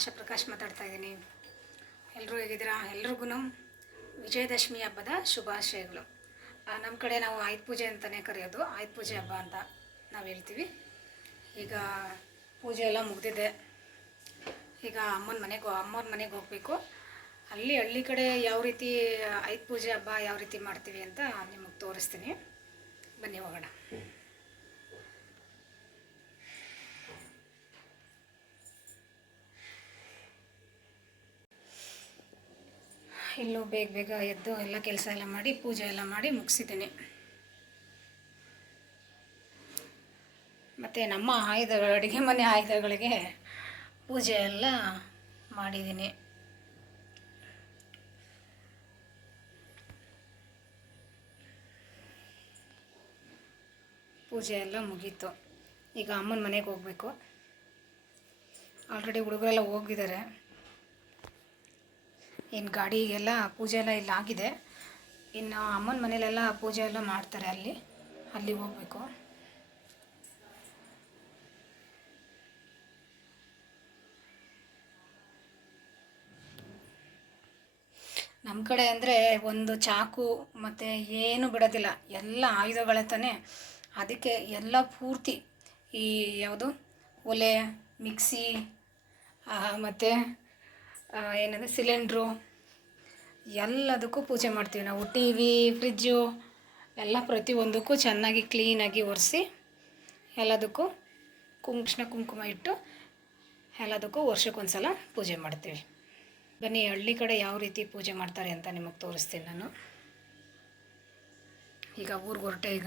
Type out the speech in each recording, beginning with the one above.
ಆಶಾ ಪ್ರಕಾಶ್ ಮಾತಾಡ್ತಾ ಇದ್ದೀನಿ. ಎಲ್ಲರೂ ಹೇಗಿದ್ದೀರಾ? ಎಲ್ರಿಗೂ ವಿಜಯದಶಮಿ ಹಬ್ಬದ ಶುಭಾಶಯಗಳು. ನಮ್ಮ ಕಡೆ ನಾವು ಆಯುಧ ಪೂಜೆ ಅಂತಲೇ ಕರೆಯೋದು, ಆಯುಧ ಪೂಜೆ ಹಬ್ಬ ಅಂತ ನಾವು ಹೇಳ್ತೀವಿ. ಈಗ ಪೂಜೆ ಎಲ್ಲ ಮುಗಿದಿದೆ. ಈಗ ಅಮ್ಮವ್ರ ಮನೆಗೆ ಹೋಗಬೇಕು. ಅಲ್ಲಿ ಹಳ್ಳಿ ಕಡೆ ಯಾವ ರೀತಿ ಆಯುಧ ಪೂಜೆ ಹಬ್ಬ ಯಾವ ರೀತಿ ಮಾಡ್ತೀವಿ ಅಂತ ನಿಮಗೆ ತೋರಿಸ್ತೀನಿ. ಬನ್ನಿ ಹೋಗೋಣ. ಇಲ್ಲೂ ಬೇಗ ಎದ್ದು ಎಲ್ಲ ಕೆಲಸ ಎಲ್ಲ ಮಾಡಿ ಪೂಜೆ ಎಲ್ಲ ಮಾಡಿ ಮುಗಿಸಿದ್ದೀನಿ. ಮತ್ತು ನಮ್ಮ ಅಡುಗೆ ಮನೆ ಆಯುಧಗಳಿಗೆ ಪೂಜೆ ಎಲ್ಲ ಮಾಡಿದ್ದೀನಿ. ಪೂಜೆ ಎಲ್ಲ ಮುಗೀತು. ಈಗ ಅಮ್ಮನ ಮನೆಗೆ ಹೋಗಬೇಕು. ಆಲ್ರೆಡಿ ಹುಡುಗರೆಲ್ಲ ಹೋಗಿದ್ದಾರೆ. ಇನ್ನು ಗಾಡಿಗೆಲ್ಲ ಪೂಜೆ ಎಲ್ಲ ಇಲ್ಲ ಆಗಿದೆ. ಇನ್ನು ಅಮ್ಮನ ಮನೇಲೆಲ್ಲ ಪೂಜೆ ಎಲ್ಲ ಮಾಡ್ತಾರೆ. ಅಲ್ಲಿಗೆ ಹೋಗಬೇಕು. ನಮ್ಮ ಕಡೆ ಅಂದರೆ ಒಂದು ಚಾಕು ಮತ್ತು ಏನು ಬಿಡೋದಿಲ್ಲ, ಎಲ್ಲ ಆಯುಧಗಳೇ ತಾನೆ. ಅದಕ್ಕೆ ಎಲ್ಲ ಪೂರ್ತಿ ಈ ಯಾವುದು ಒಲೆ, ಮಿಕ್ಸಿ ಮತ್ತು ಏನಂದರೆ ಸಿಲಿಂಡ್ರು ಎಲ್ಲದಕ್ಕೂ ಪೂಜೆ ಮಾಡ್ತೀವಿ ನಾವು. ಟಿ ವಿ, ಫ್ರಿಜ್ಜು ಎಲ್ಲ ಪ್ರತಿಯೊಂದಕ್ಕೂ ಚೆನ್ನಾಗಿ ಕ್ಲೀನಾಗಿ ಒರೆಸಿ ಎಲ್ಲದಕ್ಕೂ ಕುಂಕುಮ ಇಟ್ಟು ಎಲ್ಲದಕ್ಕೂ ವರ್ಷಕ್ಕೊಂದು ಸಲ ಪೂಜೆ ಮಾಡ್ತೀವಿ. ಬನ್ನಿ ಹಳ್ಳಿ ಕಡೆ ಯಾವ ರೀತಿ ಪೂಜೆ ಮಾಡ್ತಾರೆ ಅಂತ ನಿಮಗೆ ತೋರಿಸ್ತೀನಿ ನಾನು. ಈಗ ಊರಿಗೆ ಹೊರಟೆ. ಈಗ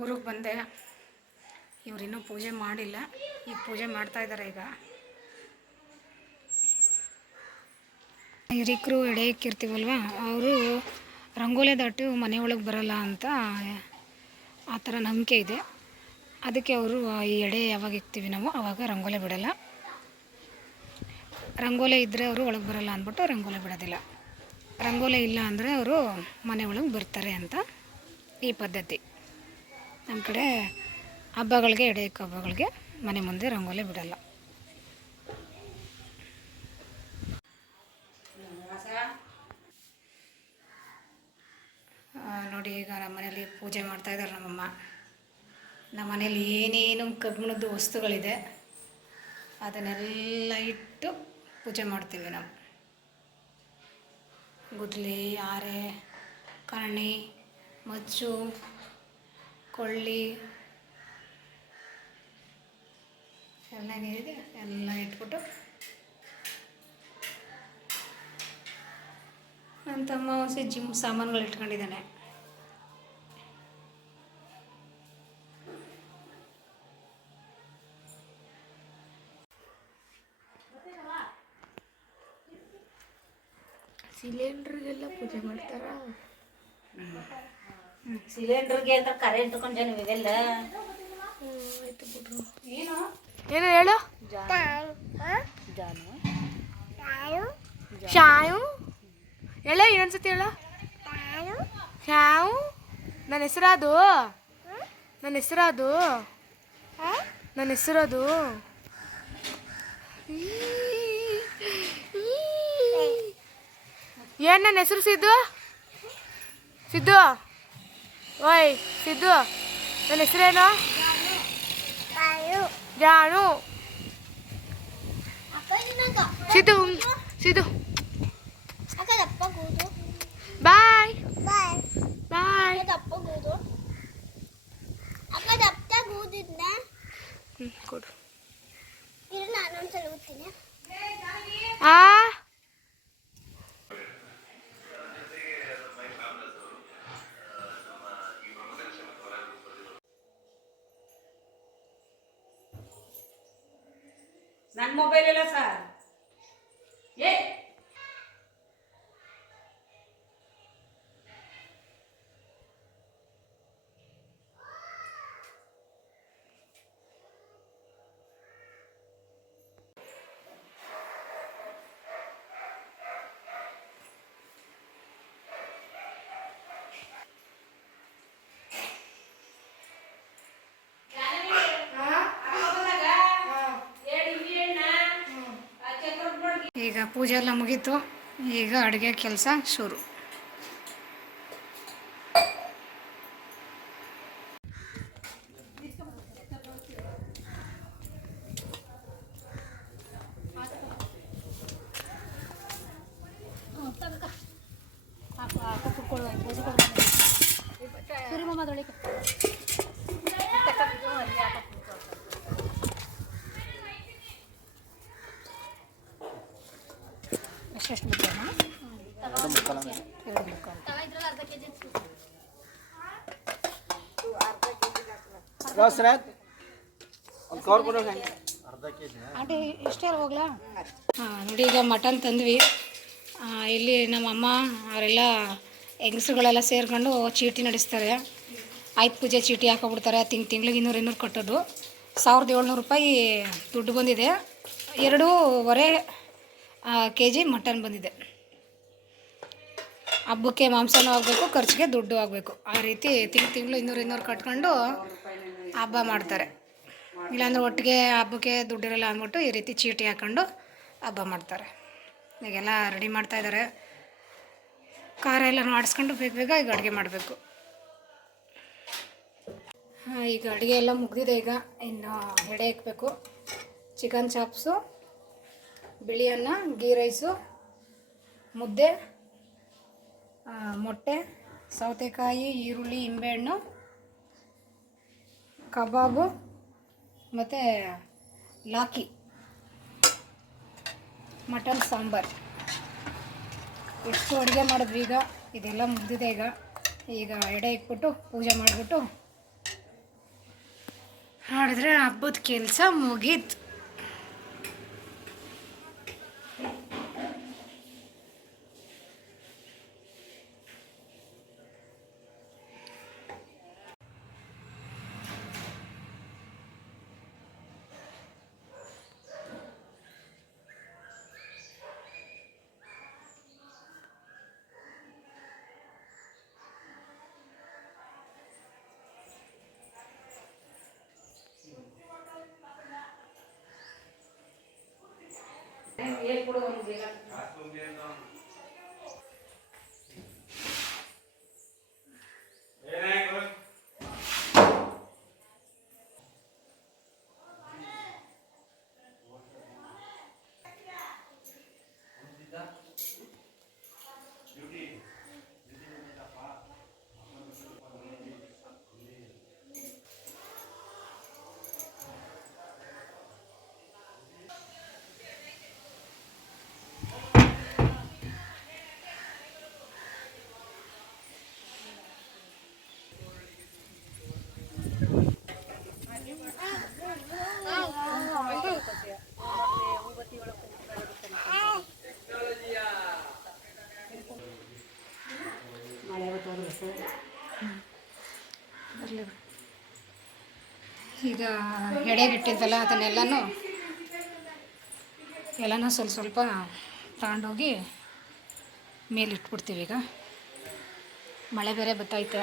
ಊರಿಗೆ ಬಂದೆ. ಇವರಿನ್ನೂ ಪೂಜೆ ಮಾಡಿಲ್ಲ, ಈಗ ಪೂಜೆ ಮಾಡ್ತಾ ಇದ್ದಾರೆ. ಈಗ ಹಿರಿಕರು ಎಡೆ ಇಕ್ಕಿರ್ತೀವಲ್ವ, ಅವರು ರಂಗೋಲೆ ದಾಟಿ ಮನೆಯೊಳಗೆ ಬರಲ್ಲ ಅಂತ ಆ ಥರ ನಂಬಿಕೆ ಇದೆ. ಅದಕ್ಕೆ ಅವರು ಈ ಎಡೆ ಯಾವಾಗ ಇಕ್ತೀವಿ ನಾವು ಆವಾಗ ರಂಗೋಲೆ ಬಿಡಲ್ಲ. ರಂಗೋಲೆ ಇದ್ದರೆ ಅವರು ಒಳಗೆ ಬರಲ್ಲ ಅಂದ್ಬಿಟ್ಟು ರಂಗೋಲೆ ಬಿಡೋದಿಲ್ಲ. ರಂಗೋಲೆ ಇಲ್ಲ ಅಂದರೆ ಅವರು ಮನೆ ಒಳಗೆ ಬರ್ತಾರೆ ಅಂತ ಈ ಪದ್ಧತಿ. ನಮ್ಮ ಕಡೆ ಹಬ್ಬಗಳಿಗೆ, ಎಡೆ ಇಕ್ಕೋ ಹಬ್ಬಗಳಿಗೆ ಮನೆ ಮುಂದೆ ರಂಗೋಲೆ ಬಿಡಲ್ಲ. ನೋಡಿ, ಈಗ ನಮ್ಮ ಮನೇಲಿ ಪೂಜೆ ಮಾಡ್ತಾಯಿದ್ದಾರೆ ನಮ್ಮಮ್ಮ. ನಮ್ಮ ಮನೇಲಿ ಏನೇನು ಕಬ್ಬಿಣದ ವಸ್ತುಗಳಿದೆ ಅದನ್ನೆಲ್ಲ ಇಟ್ಟು ಪೂಜೆ ಮಾಡ್ತೀವಿ ನಾವು. ಗುದ್ಲಿ, ಆರೆ, ಕರ್ಣಿ, ಮಚ್ಚು, ಕೊಳ್ಳಿ ಎಲ್ಲ ಏನಿದೆ ಎಲ್ಲ ಇಟ್ಬಿಟ್ಟು ನನ್ನ ತಮ್ಮ ಹೊಸ ಜಿಮ್ ಸಾಮಾನುಗಳು ಇಟ್ಕೊಂಡಿದ್ದಾನೆ. ಸಿಲಿಂಡ್ರಿಗೆಲ್ಲ ಪೂಜೆ ಮಾಡ್ತಾರ. ಸಿಲಿಂಡರ್ಗೆ ಅಂತ ಕರೆಂಟ್ ಕೊಂಡ್ರೆ ನೀವೆಲ್ಲ ಆಯ್ತು ಬಿಡ್ರು. ಏನು ಹೇಳು? ಶಾಯು ಹೇಳ, ಇನ್ನೊಂದ್ಸತಿ ಹೇಳ. ಶಾವು ನನ್ನ ಹೆಸರದು, ನನ್ನ ಹೆಸರದು, ನನ್ನ ಹೆಸರದು. ಏನು ನನ್ನ ಹೆಸರು? ಸಿದ್ದು, ಸಿದ್ದು, ಓಯ್ ಸಿದ್ದು, ನನ್ನ ಹೆಸರೇನು? ಜಾನು. ಸಿದ್ದು, ಸಿದ್ದು, ಬಾಯ್ ಬಾಯ್. ಕೊಡು. ನನ್ನ ಮೊಬೈಲ್ ಇಲ್ಲ ಸರ್. ಏ ಈಗ ಪೂಜೆ ಎಲ್ಲ ಮುಗೀತು. ಈಗ ಅಡುಗೆ ಕೆಲಸ ಶುರು. ಎಷ್ಟೆಷ್ಟು ಬಿಡ್ತೇನೆ? 2 ಮುಕ್ಕಾಲು. ಆಂಟಿ ಇಷ್ಟೇ ಹೋಗ್ಲಾ? ಹಾಂ ನೋಡಿ, ಈಗ ಮಟನ್ ತಂದ್ವಿ. ಇಲ್ಲಿ ನಮ್ಮಮ್ಮ ಅವರೆಲ್ಲ ಹೆಂಗಸುಗಳೆಲ್ಲ ಸೇರಿಕೊಂಡು ಚೀಟಿ ನಡೆಸ್ತಾರೆ. ಆಯ್ತು ಪೂಜೆ ಚೀಟಿ ಹಾಕೊಬಿಡ್ತಾರೆ. ತಿಂಗ್ಳಿಗೆ 200 ಕಟ್ಟೋದು. 1700 ರೂಪಾಯಿ ದುಡ್ಡು ಬಂದಿದೆ. 2.5 kg ಮಟನ್ ಬಂದಿದೆ. ಹಬ್ಬಕ್ಕೆ ಮಾಂಸನೂ ಆಗಬೇಕು, ಖರ್ಚಿಗೆ ದುಡ್ಡು ಆಗಬೇಕು. ಆ ರೀತಿ ತಿಂಗಳು 200 ಕಟ್ಕೊಂಡು ಹಬ್ಬ ಮಾಡ್ತಾರೆ. ಇಲ್ಲಾಂದ್ರೆ ಒಟ್ಟಿಗೆ ಹಬ್ಬಕ್ಕೆ ದುಡ್ಡಿರಲ್ಲ ಅಂದ್ಬಿಟ್ಟು ಈ ರೀತಿ ಚೀಟಿ ಹಾಕ್ಕೊಂಡು ಹಬ್ಬ ಮಾಡ್ತಾರೆ. ಈಗೆಲ್ಲ ರೆಡಿ ಮಾಡ್ತಾಯಿದ್ದಾರೆ. ಖಾರ ಎಲ್ಲ ಆಡಿಸ್ಕೊಂಡು ಬೇಗ ಈಗ ಅಡುಗೆ ಮಾಡಬೇಕು. ಈಗ ಅಡುಗೆ ಎಲ್ಲ ಮುಗಿದಿದೆ. ಈಗ ಇನ್ನು ಎಡೆ ಇಕ್ಬೇಕು. ಚಿಕನ್ ಚಾಪ್ಸು, ಬಿಳಿ ಅನ್ನ, ಗೀ ರೈಸು, ಮುದ್ದೆ, ಮೊಟ್ಟೆ, ಸೌತೆಕಾಯಿ, ಈರುಳ್ಳಿ, ನಿಂಬೆಹಣ್ಣು, ಕಬಾಬು ಮತ್ತು ಲಾಕಿ, ಮಟನ್ ಸಾಂಬಾರು. ಎಷ್ಟು ಅಡುಗೆ ಮಾಡಿದ್ವಿ. ಈಗ ಇದೆಲ್ಲ ಮುಗಿದಿದೆ. ಈಗ ಎಡೆ ಇಕ್ಬಿಟ್ಟು ಪೂಜೆ ಮಾಡಿಬಿಟ್ಟು ಮಾಡಿದ್ರೆ ಹಬ್ಬದ ಕೆಲಸ ಮುಗೀತು. ಈಗ ಎಡೆಗಿಟ್ಟಿದ್ದಲ್ಲ ಅದನ್ನೆಲ್ಲನೂ ಸ್ವಲ್ಪ ತಗೊಂಡೋಗಿ ಮೇಲಿಟ್ಬಿಡ್ತೀವಿ. ಈಗ ಮಳೆ ಬೇರೆ ಬರ್ತೈತೆ.